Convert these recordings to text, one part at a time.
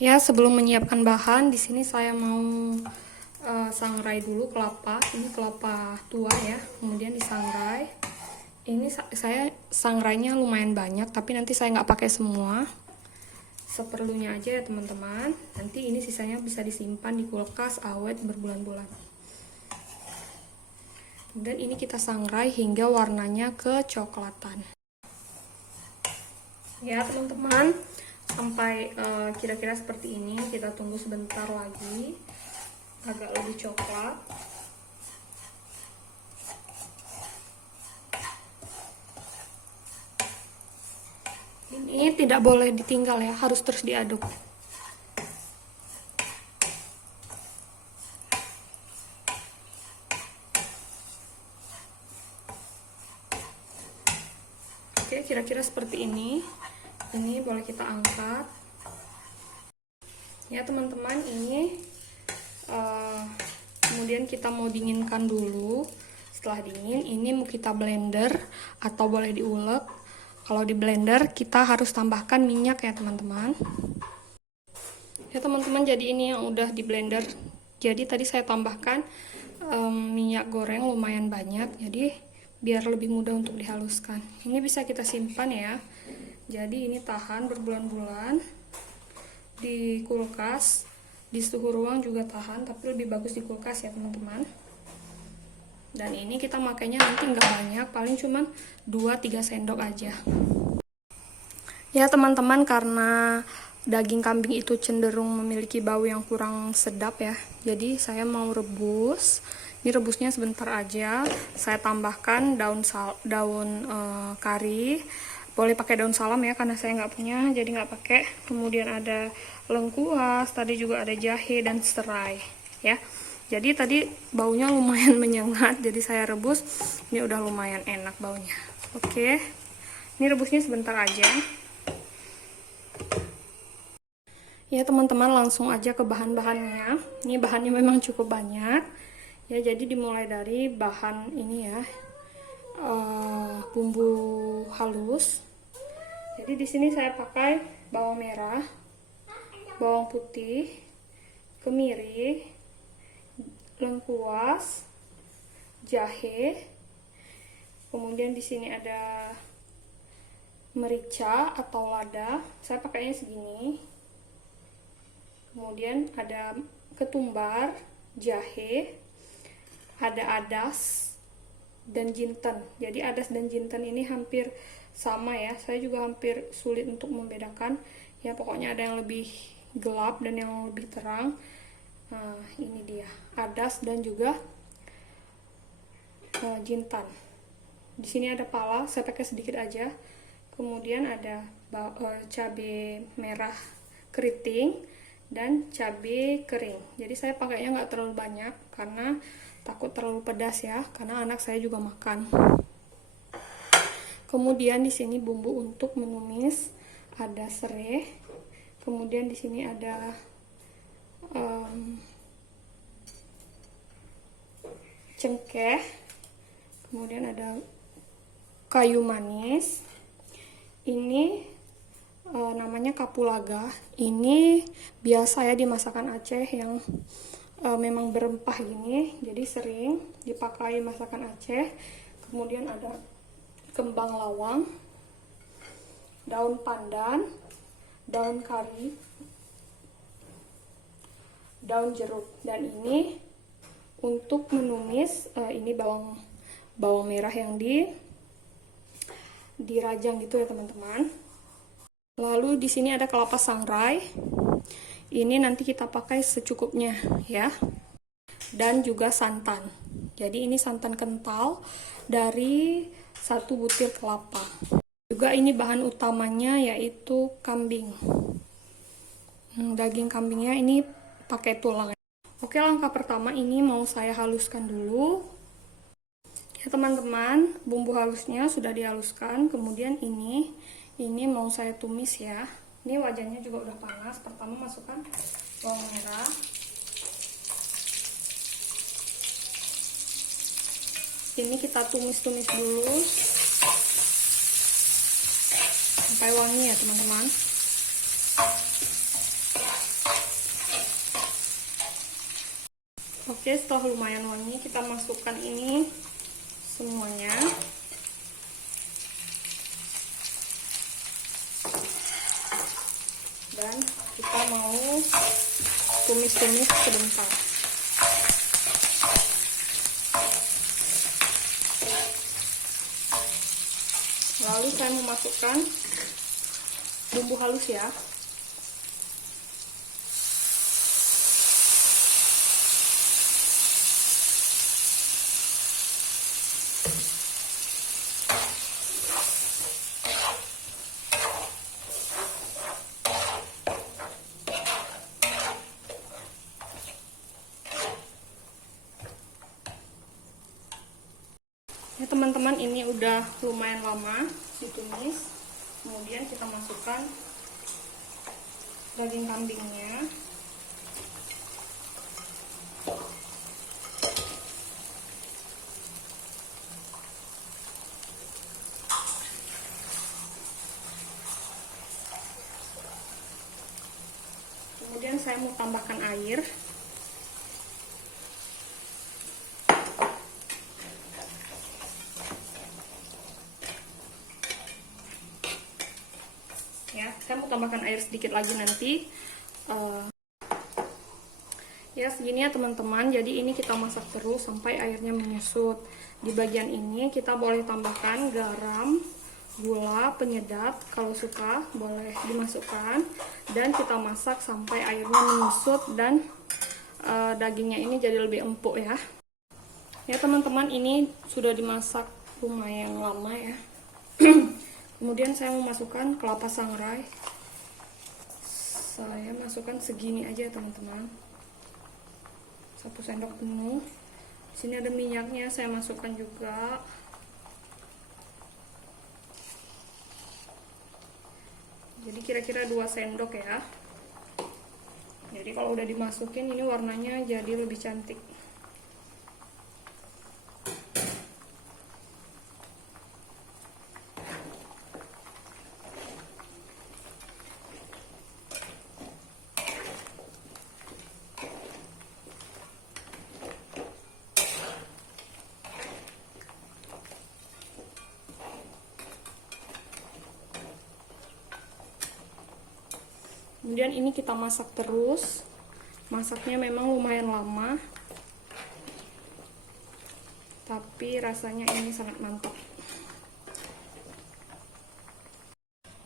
Ya, sebelum menyiapkan bahan, di sini saya mau sangrai dulu kelapa. Ini kelapa tua ya, kemudian disangrai. Ini saya sangrainya lumayan banyak, tapi nanti saya nggak pakai semua. Seperlunya aja ya teman-teman. Nanti ini sisanya bisa disimpan di kulkas awet berbulan-bulan. Dan ini kita sangrai hingga warnanya kecoklatan. Ya teman-teman, sampai kira-kira seperti ini. Kita tunggu sebentar lagi agak lebih coklat. Ini tidak boleh ditinggal ya, harus terus diaduk. Oke, kira-kira seperti ini. Ini boleh kita angkat. Ya teman-teman, ini kemudian kita mau dinginkan dulu. Setelah dingin, ini mau kita blender atau boleh diulek. Kalau di blender kita harus tambahkan minyak ya teman-teman. Ya teman-teman, jadi ini yang udah di blender. Jadi tadi saya tambahkan minyak goreng lumayan banyak, jadi biar lebih mudah untuk dihaluskan. Ini bisa kita simpan ya. Jadi ini tahan berbulan-bulan di kulkas. Di suhu ruang juga tahan, tapi lebih bagus di kulkas ya teman-teman. Dan ini kita makainya nanti nggak banyak, paling cuman 2-3 sendok aja. Ya teman-teman, karena daging kambing itu cenderung memiliki bau yang kurang sedap ya, jadi saya mau rebus. Ini rebusnya sebentar aja. Saya tambahkan daun kari. Boleh pakai daun salam ya, karena saya nggak punya, jadi nggak pakai. Kemudian ada lengkuas, tadi juga ada jahe dan serai ya. Jadi tadi baunya lumayan menyengat, jadi saya rebus. Ini udah lumayan enak baunya. Oke, ini rebusnya sebentar aja. Ya teman-teman, langsung aja ke bahan-bahannya. Ini bahannya memang cukup banyak. Ya, jadi dimulai dari bahan ini ya, bumbu halus. Jadi di sini saya pakai bawang merah, bawang putih, kemiri, lengkuas, jahe. Kemudian di sini ada merica atau lada. Saya pakainya segini. Kemudian ada ketumbar, jahe, ada adas dan jinten. Jadi adas dan jinten ini hampir sama ya. Saya juga hampir sulit untuk membedakan. Ya pokoknya ada yang lebih gelap dan yang lebih terang. Nah, ini dia adas dan juga jintan. Di sini ada pala, saya pakai sedikit aja. Kemudian ada cabai merah keriting dan cabai kering. Jadi saya pakainya nggak terlalu banyak karena takut terlalu pedas ya, karena anak saya juga makan. Kemudian di sini bumbu untuk menumis, ada serai. Kemudian di sini ada cengkeh. Kemudian ada kayu manis. Ini namanya kapulaga. Ini biasa ya di masakan Aceh yang memang berempah gini, jadi sering dipakai masakan Aceh. Kemudian ada kembang lawang, daun pandan, daun kari, daun jeruk. Dan ini untuk menumis, ini bawang merah yang dirajang gitu ya teman-teman. Lalu di sini ada kelapa sangrai. Ini nanti kita pakai secukupnya ya. Dan juga santan. Jadi ini santan kental dari 1 butir kelapa. Juga ini bahan utamanya yaitu kambing. Daging kambingnya ini pakai tulang. Oke, langkah pertama ini mau saya haluskan dulu. Ya teman-teman, bumbu halusnya sudah dihaluskan. Kemudian ini mau saya tumis ya. Ini wajannya juga udah panas. Pertama masukkan bawang merah. Ini kita tumis-tumis dulu sampai wangi ya teman-teman. Oke, setelah lumayan wangi, kita masukkan ini semuanya. Dan kita mau tumis-tumis sebentar. Lalu saya memasukkan bumbu halus ya. Ya teman-teman, ini udah lumayan lama ditumis. Kemudian kita masukkan daging kambingnya. Kemudian saya mau tambahkan air. Ya, saya mau tambahkan air sedikit lagi nanti. Ya, segini ya teman-teman. Jadi ini kita masak terus sampai airnya menyusut. Di bagian ini kita boleh tambahkan garam, gula, penyedap. Kalau suka boleh dimasukkan. Dan kita masak sampai airnya menyusut dan dagingnya ini jadi lebih empuk ya. Ya teman-teman, ini sudah dimasak lumayan lama ya. Kemudian saya memasukkan kelapa sangrai. Saya masukkan segini aja ya teman-teman. 1 sendok penuh. Di sini ada minyaknya, saya masukkan juga. Jadi kira-kira 2 sendok ya. Jadi kalau udah dimasukin ini warnanya jadi lebih cantik. Kemudian ini kita masak terus. Masaknya memang lumayan lama, tapi rasanya ini sangat mantap.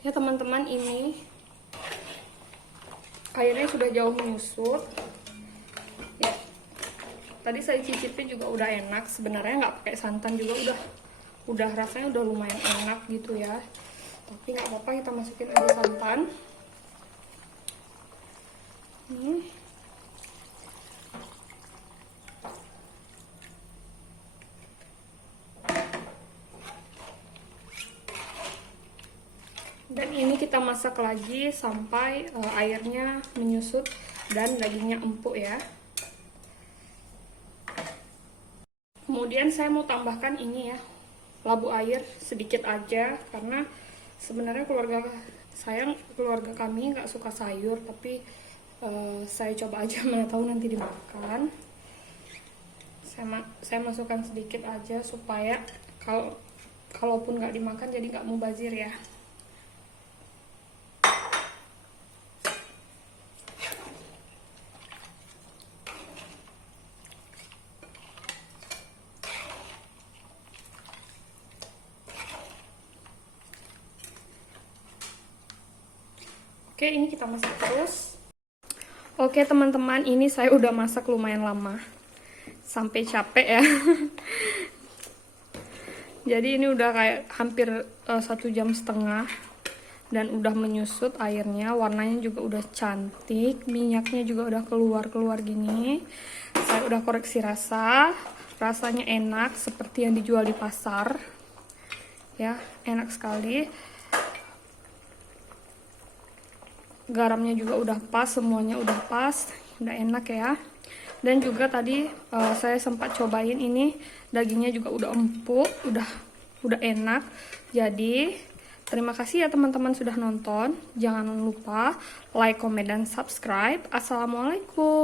Ya teman-teman, ini airnya sudah jauh menyusut. Ya, tadi saya cicipin juga udah enak. Sebenarnya nggak pakai santan juga udah rasanya udah lumayan enak gitu ya. Tapi nggak apa-apa, kita masukin aja santan. Dan ini kita masak lagi sampai airnya menyusut dan dagingnya empuk ya. Kemudian saya mau tambahkan ini ya, labu air sedikit aja, karena sebenarnya keluarga kami nggak suka sayur, tapi saya coba aja, mana tahu nanti dimakan. Saya masukkan sedikit aja supaya kalaupun nggak dimakan jadi nggak mubazir ya. Oke, ini kita masak terus. Oke teman-teman, ini saya udah masak lumayan lama, sampai capek ya. Jadi ini udah kayak hampir 1,5 jam dan udah menyusut airnya, warnanya juga udah cantik, minyaknya juga udah keluar gini. Saya udah koreksi rasanya enak seperti yang dijual di pasar ya, enak sekali. Garamnya juga udah pas, semuanya udah pas, udah enak ya. Dan juga tadi saya sempat cobain, ini dagingnya juga udah empuk, udah enak. Jadi terima kasih ya teman-teman sudah nonton. Jangan lupa like, comment, dan subscribe. Assalamualaikum.